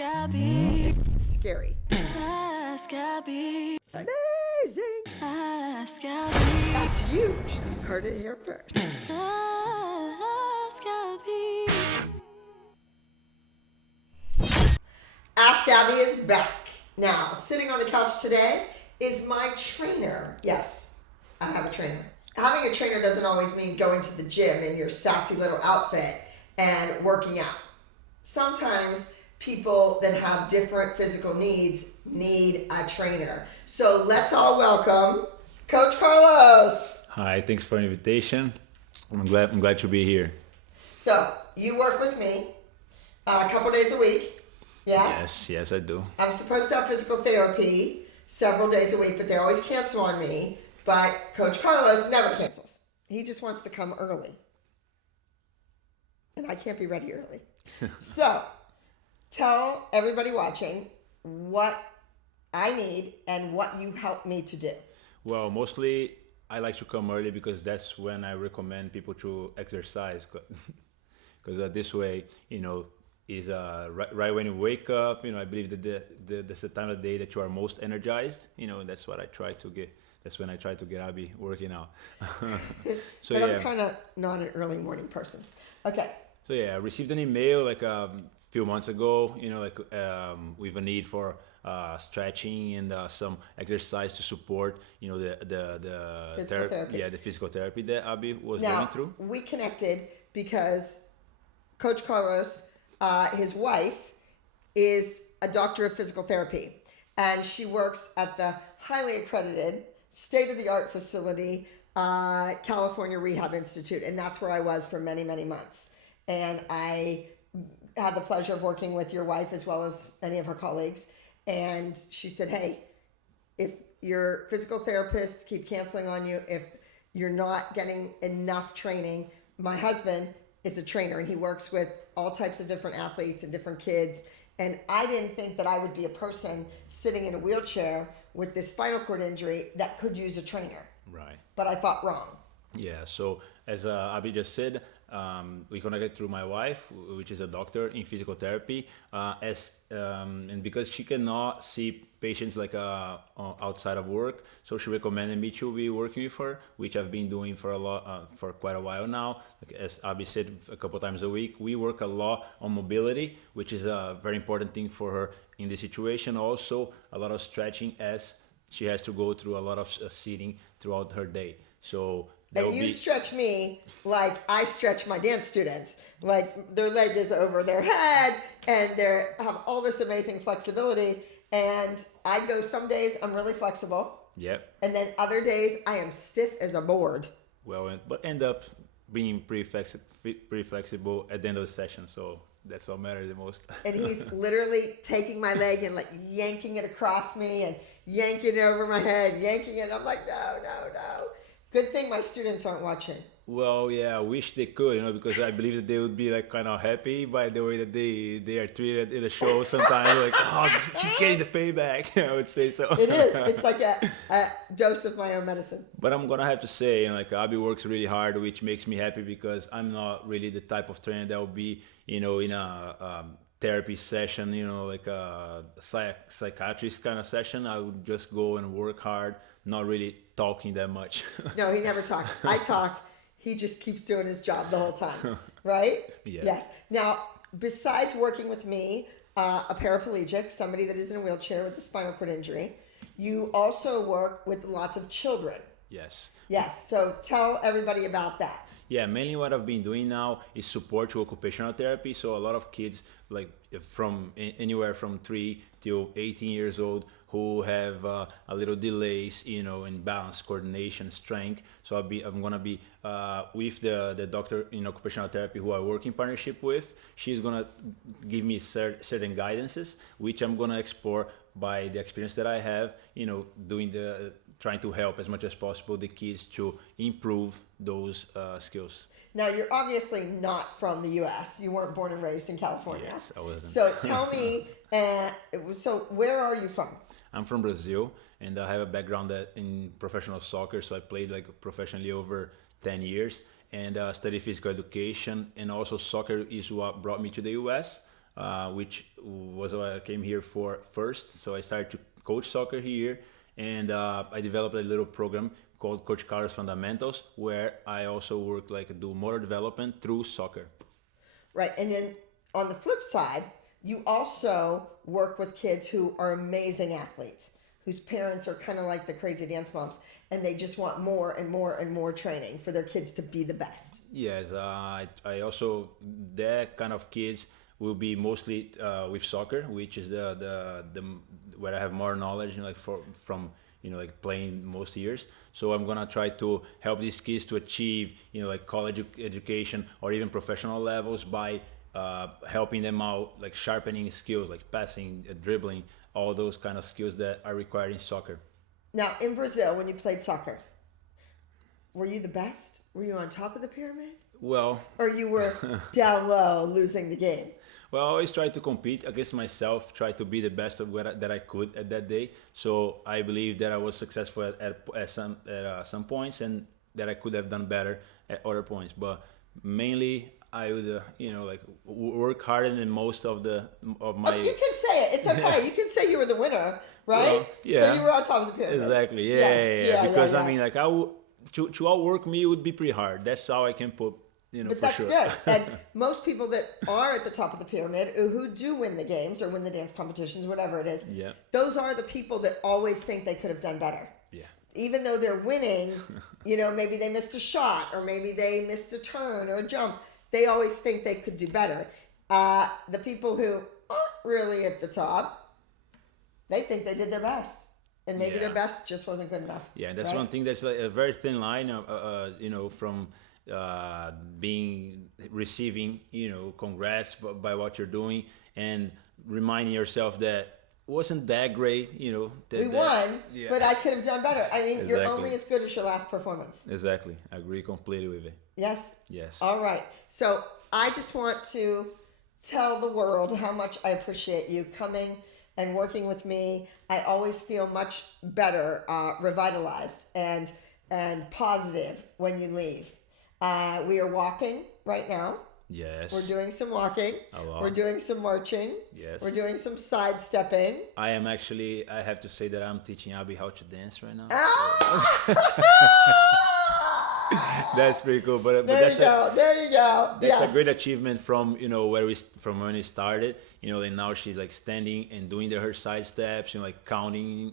Abby. It's scary. Ask Abby. Amazing. Ask Abby. That's huge. You heard it here first. Ask Abby. Ask Abby is back. Now, sitting on the couch today is my trainer. Yes, I have a trainer. Having a trainer doesn't always mean going to the gym in your sassy little outfit and working out. Sometimes people that have different physical needs need a trainer. So let's all welcome Coach Carlos. Hi, thanks for the invitation. I'm glad to be here. So you work with me a couple days a week. Yes? Yes, I do. I'm supposed to have physical therapy several days a week, but they always cancel on me. But Coach Carlos never cancels. He just wants to come early. And I can't be ready early. So tell everybody watching what I need and what you help me to do. Well, mostly I like to come early because that's when I recommend people to exercise. Because this way, is right when you wake up. I believe that that's the time of the day that you are most energized. That's what I try to get. That's when I try to get Abby working out. So but yeah. I'm kind of not an early morning person. Okay. So yeah, I received an email like few months ago, with a need for stretching and some exercise to support, the Physical therapy. Yeah, the physical therapy that Abby was Now, going through. we connected because Coach Carlos, his wife, is a doctor of physical therapy, and she works at the highly accredited, state-of-the-art facility, California Rehab Institute, and that's where I was for many, many months. And I had the pleasure of working with your wife as well as any of her colleagues. And she said, hey, if your physical therapists keep canceling on you, if you're not getting enough training, my husband is a trainer and he works with all types of different athletes and different kids. And I didn't think that I would be a person sitting in a wheelchair with this spinal cord injury that could use a trainer. Right. But I thought wrong. Yeah. So as Abby just said, we connected through my wife, which is a doctor in physical therapy, and because she cannot see patients like outside of work, so she recommended me to be working with her, which I've been doing for quite a while now. Like, as Abby said, a couple times a week, we work a lot on mobility, which is a very important thing for her in this situation. Also, a lot of stretching as she has to go through a lot of sitting throughout her day. So. And you stretch me like I stretch my dance students. Like their leg is over their head and they have all this amazing flexibility. And I go, some days I'm really flexible. Yep. And then other days I am stiff as a board. Well, but end up being pretty flexible at the end of the session. So that's what matters the most. And he's literally taking my leg and like yanking it across me and yanking it over my head, yanking it. I'm like, no. Good thing my students aren't watching. Well, yeah, I wish they could, because I believe that they would be like kind of happy by the way that they are treated in the show sometimes. Like, oh, she's getting the payback. I would say so. It is. It's like a dose of my own medicine. But I'm gonna have to say, like Abby works really hard, which makes me happy because I'm not really the type of trainer that will be, in a therapy session, like a psychiatrist kind of session. I would just go and work hard, not really talking that much. No, he never talks. I talk. He just keeps doing his job the whole time, right? Yeah. Yes. Now, besides working with me, a paraplegic, somebody that is in a wheelchair with a spinal cord injury, you also work with lots of children. Yes. Yes. So tell everybody about that. Yeah, mainly what I've been doing now is support to occupational therapy. So a lot of kids, like from anywhere from 3 to 18 years old, who have a little delays, in balance, coordination, strength. So I'm gonna be with the doctor in occupational therapy who I work in partnership with. She's gonna give me certain guidances, which I'm gonna explore by the experience that I have, trying to help as much as possible the kids to improve those skills. Now, you're obviously not from the U.S. You weren't born and raised in California. Yes, I wasn't. So tell me, so where are you from? I'm from Brazil, and I have a background in professional soccer, so I played professionally over 10 years, and studied physical education, and also soccer is what brought me to the U.S. which was what I came here for first. So I started to coach soccer here, and I developed a little program called Coach Carlos Fundamentals, where I also work do motor development through soccer. Right. And then on the flip side, you also work with kids who are amazing athletes, whose parents are kind of like the crazy dance moms, and they just want more and more and more training for their kids to be the best. Yes, I also, that kind of kids will be mostly with soccer, which is the where I have more knowledge, from playing most years. So I'm gonna try to help these kids to achieve college education or even professional levels by helping them out, sharpening skills like passing, dribbling, all those kind of skills that are required in soccer. Now, in Brazil, when you played soccer, were you the best? Were you on top of the pyramid? Well, Or you were down low, losing the game? well, I always try to compete against myself, try to be the best of that I could at that day. So I believe that I was successful at some points, and that I could have done better at other points. But mainly, I would, work harder than most of my. Oh, you can say it. It's okay. You can say you were the winner, right? Well, yeah. So you were on top of the pyramid. Exactly. Yeah, Yes. yeah. Because yeah. I mean, to outwork me would be pretty hard. That's how I can put. But for that's sure. good. And most people that are at the top of the pyramid, who do win the games or win the dance competitions, whatever it is, Yeah. those are the people that always think they could have done better. Yeah. Even though they're winning, maybe they missed a shot or maybe they missed a turn or a jump. They always think they could do better. The people who aren't really at the top, they think they did their best. And maybe Yeah. their best just wasn't good enough. Yeah, that's right? one thing that's a very thin line, from receiving, congrats by what you're doing, and reminding yourself that it wasn't that great, We won, yeah. but I could have done better. I mean, you're Exactly. only as good as your last performance. Exactly. I agree completely with it. Yes? Yes. All right. So I just want to tell the world how much I appreciate you coming and working with me. I always feel much better, revitalized, and positive when you leave. We are walking right now. Yes. We're doing some walking. A lot. We're doing some marching. Yes. We're doing some sidestepping. I have to say that I'm teaching Abby how to dance right now. That's pretty cool. But There that's you go. There you go. That's Yes. a great achievement from from when we started. And now she's standing and doing her side steps, counting.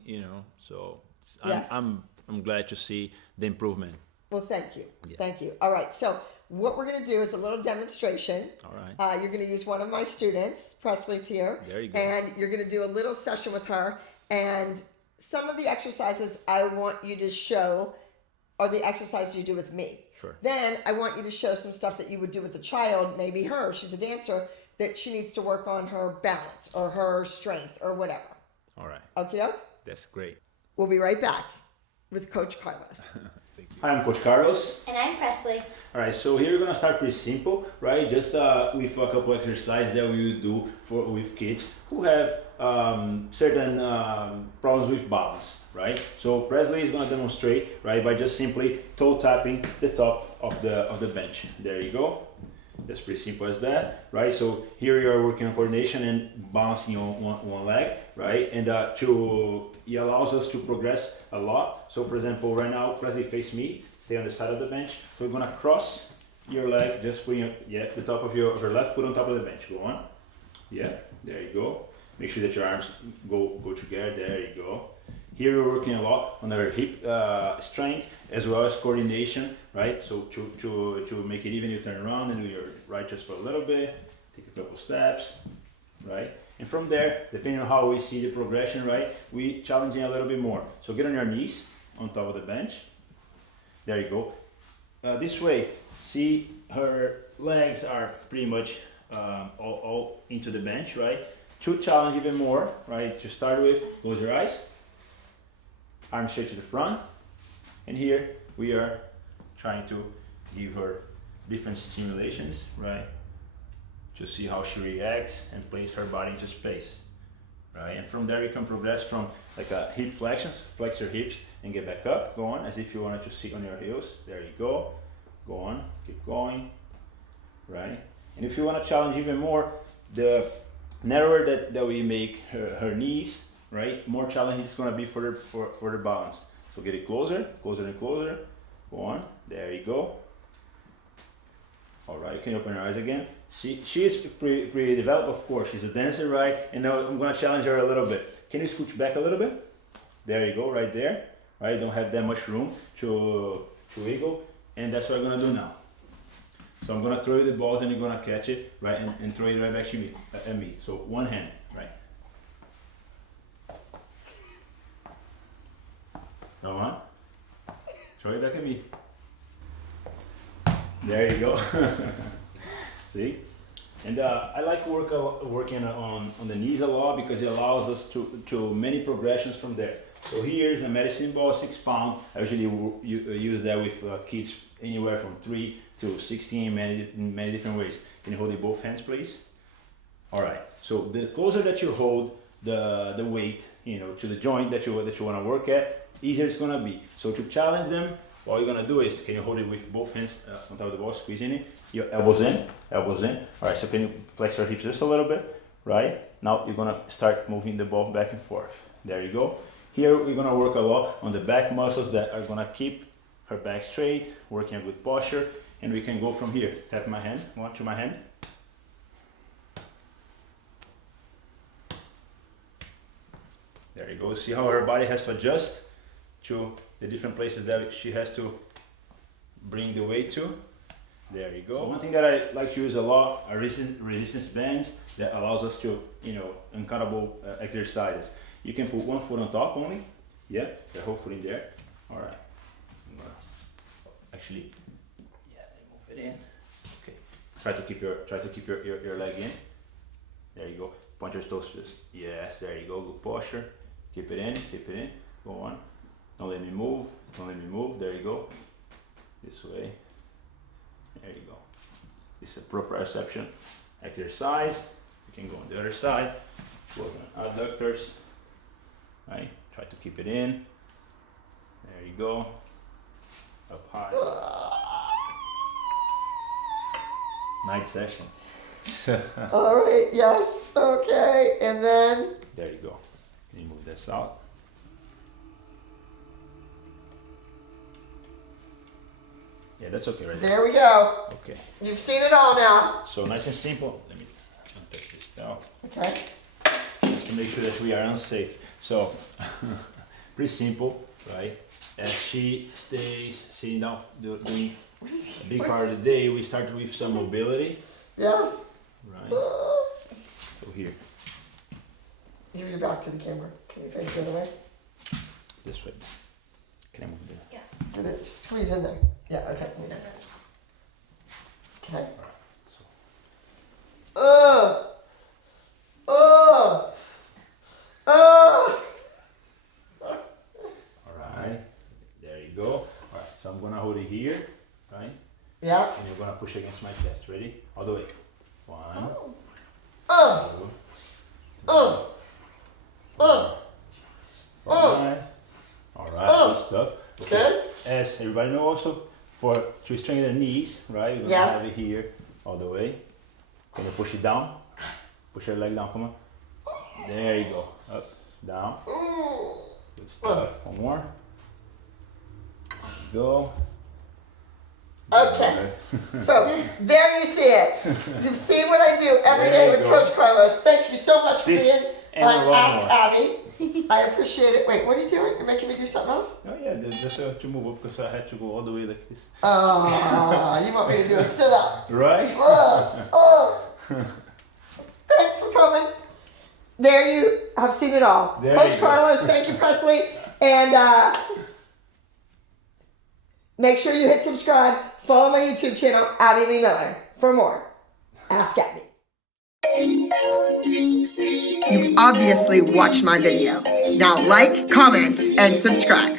So Yes. I'm glad to see the improvement. Well, thank you. Thank you. All right. So what we're going to do is a little demonstration. All right. You're going to use one of my students. Presley's here. There you go. And you're going to do a little session with her. And some of the exercises I want you to show are the exercises you do with me. Sure. Then I want you to show some stuff that you would do with the child, maybe her. She's a dancer, that she needs to work on her balance or her strength or whatever. All right. Okay, doke? That's great. We'll be right back with Coach Carlos. Hi, I'm Coach Carlos. And I'm Presley. All right, so here we're gonna start pretty simple, right? Just with a couple exercises that we will do with kids who have certain problems with balance, right? So Presley is gonna demonstrate, right, by just simply toe tapping the top of the bench. There you go. That's pretty simple as that, right? So here you are working on coordination and balancing on one leg, right? And it allows us to progress a lot. So for example, right now, Presley face me, stay on the side of the bench. So we're gonna cross your leg, just putting the top of your left foot on top of the bench. Go on. Yeah, there you go. Make sure that your arms go together. There you go. Here we're working a lot on our hip strength as well as coordination, right? So to make it even, you turn around and do your right just for a little bit, take a couple steps, right? And from there, depending on how we see the progression, right, we challenging a little bit more. So get on your knees on top of the bench. There you go. This way, see her legs are pretty much all into the bench, right? To challenge even more, right? To start with, close your eyes. Arms straight to the front, and here we are trying to give her different stimulations, right? To see how she reacts and place her body into space, right? And from there you can progress from a hip flexions, flex your hips and get back up, go on, as if you wanted to sit on your heels, there you go on, keep going, right? And if you want to challenge even more the narrower that we make her knees, right, more challenging it's gonna be for the balance. So get it closer, closer and closer. Go on, there you go. All right, you can open your eyes again. She is pretty developed, of course. She's a dancer, right? And now I'm gonna challenge her a little bit. Can you scooch back a little bit? There you go, right there. Right, you don't have that much room to wiggle, and that's what I'm gonna do now. So I'm gonna throw you the balls, and you're gonna catch it, right, and throw it right back to me, at me. So one hand, right. Come on, throw it back at me. There you go. See, and I like working on the knees a lot because it allows us to many progressions from there. So here is a medicine ball, 6 pounds. I usually use that with kids anywhere from 3 to 16 in many different ways. Can you hold it both hands, please? All right. So the closer that you hold the weight, to the joint that you want to work at, easier it's gonna be. So to challenge them, what you're gonna do is, can you hold it with both hands on top of the ball, squeezing it, your elbows in. All right, so can you flex your hips just a little bit, right? Now you're gonna start moving the ball back and forth. There you go. Here we're gonna work a lot on the back muscles that are gonna keep her back straight, working a good posture, and we can go from here. Tap my hand, go on to my hand. There you go, see how her body has to adjust to the different places that she has to bring the weight to. There you go. So one thing that I like to use a lot are resistance bands that allows us to, uncountable exercises. You can put one foot on top only, yeah, the whole foot in there. All right, I'm gonna actually, move it in. Okay, try to keep your leg in. There you go. Point your toes just, yes, there you go. Good posture. Keep it in. Go on. Don't let me move. There you go. This way. There you go. This is a proprioception exercise. You can go on the other side. Work on adductors. Right? Try to keep it in. There you go. Up high. Night session. All right, yes, okay, and then? There you go. Can you move this out? Yeah, that's okay right there. There we go. Okay. You've seen it all now. So nice and simple. Let me take this out. Okay. Just to make sure that we are unsafe. So, pretty simple, right? As she stays sitting down doing a big part of the day, we start with some mobility. Yes. Right. So here. Give your back to the camera. Can you face the other way? This way. Can I move there? Yeah. Did it just squeeze in there? Yeah, okay. Okay. Alright, there you go. Alright, so I'm gonna hold it here, right? Yeah. And you're gonna push against my chest. Ready? All the way. 1, 2, 5. Alright, good stuff. Okay. As everybody knows also, to strengthen the knees, right? You're gonna have it here all the way. Can you push it down? Push your leg down, come on. There you go. Up, down. Good stuff. One more. There you go. Okay. So there you see it. You've seen what I do every day with Coach Carlos. Thank you so much for being on Ask Abby. I appreciate it. Wait, what are you doing? You're making me do something else? Oh yeah, just to move up because I had to go all the way like this. Oh, you want me to do a sit-up? Right? Thanks for coming. There you have seen it all. There Coach you go. Carlos, thank you, Presley. And make sure you hit subscribe. Follow my YouTube channel, Abby Lee Miller, for more. Ask Abby. You've obviously watched my video. Now like, comment, and subscribe.